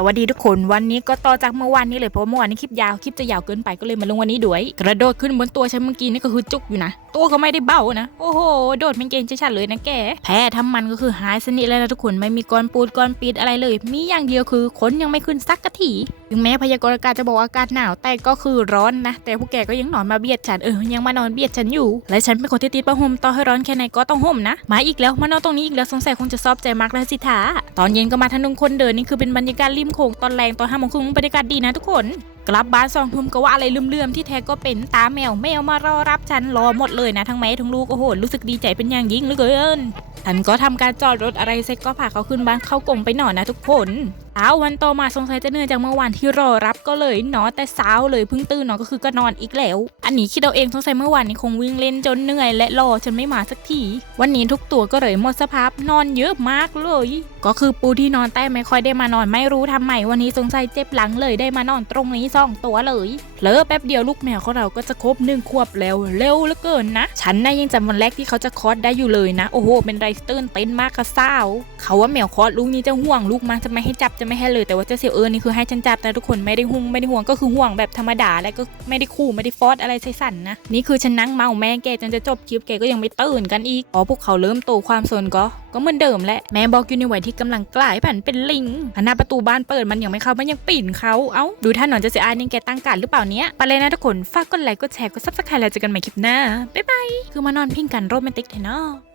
สวัสดีทุกคนวันนี้ก็ต่อจากเมื่อวานนี้เลยเพราะว่าเมื่อวานนี้คลิปยาวคลิปจะยาวเกินไปก็เลยมาลงวันนี้ด้วย กระโดดขึ้นบนตัวฉันเมื่อกี้นี่ก็คือจุกอยู่นะตัวก็ไม่ได้เบานะ โอ้โห โดดเป็นเกณฑ์ชัดๆเลยนะแก แพ้ทำมันก็คือหายสนิทแล้วนะทุกคน ไม่มีก้อนปูดก้อนปิดอะไรเลย มีอย่างเดียวคือขนยังไม่ขึ้นสักกะทีถึงแม้พยากรณ์อากาศจะบอกอากาศหนาวแต่ก็คือร้อนนะ แต่พวกแกก็ยังนอนมาเบียดฉันเออยังมานอนเบียดฉันอยู่ และฉันเป็นคนที่ติดผ้าห่มต่อให้ร้อนแค่ไหนก็ต้องห่มนะ มาอีกแล้วมานอนตรงนี้อีกแล้วสงสัยคงจะซอบใจมากแล้วสิท่าตอนเย็นก็มาทางนุงคนเดินนี่คือเป็นบรรยากาศริมโขงตอนแรงตอนห้าโมงครึ่งบรรยากาศดีนะทุกคน กลับบ้านสองทุ่มก็ว่าอะไรเลื่อมๆที่แท้ก็เป็นตาแมวแมวมารอรับฉันรอหมดเลยนะทั้งแม่ทั้งลูกโอ้โหรู้สึกดีใจเป็นอย่างยิ่งเหลือเกินฉันก็ทำการจอดรถอะไรเสร็จก็พาเขาขึ้นบ้านเข้ากงไปหน่อยนะทุกคน เช้าวันต่อมาสงสัยจะเหนื่อยจากเมื่อวานที่รอรับก็เลยนอนแต่เช้าเลยเพิ่งตื่นนอนก็คือก็นอนอีกแล้ว อันนี้คิดเอาเองสงสัยเมื่อวานนี้คงวิ่งเล่นจนเหนื่อยและรอจนไม่มาสักทีวันนี้ทุกตัวก็เลยหมดสภาพนอนเยอะมากเลย ก็คือปูที่นอนใต้ไม่ค่อยได้มานอนไม่รู้ทำไมวันนี้สงสัยเจ็บหลังเลยได้มานอนตรงนี้สองตัวเลยเลอแป๊บเดียวลูกแมวของเราก็จะครบหนึ่งขวบแล้วเร็วเหลือเกินนะ ฉันน่ะยังจำวันแรกที่เขาจะคลอดได้อยู่เลยนะ โอ้โหเป็นไรตื่นเต้นมากค่ะสาเขาว่าแมวคลอดลูกนี้จะห่วงลูกมากจะไม่ให้จับจะไม่ให้เลยแต่ว่าเจะเสียวเออนี่คือให้ฉันจับแต่ทุกคนไม่ได้ห่วงไม่ได้ห่วงก็คือห่วงแบบธรรมดาและก็ไม่ได้คู่ไม่ได้ฟอสอะไรใส่สันนะนี่คือฉันนั่งเมาแม่แกจนจะจบคลิปแกก็ยังไม่ตื่นกันอีกอ๋อพวกเขาเริ่มโตความสนก็ก็เหมือนเดิมแหละแม่บอกอยู่ในวัยที่กำลังกลายผันเป็นลิงหน้าประตูบ้านเปิดมันยังไม่เข้ามันยังปีนเขาเอ้าดูท่าหนอนจะเสียอายนี่แกตั้งการหรือเปล่าเนี้ยไปเลยนะทุกคนฝากกดไลค์กดแชร์กดซับสไครต์แล้วเจอกันใหม่คลิปหน้าบ๊ายบายคือมานอนพิงกันโรแมนติกเทนเนาะ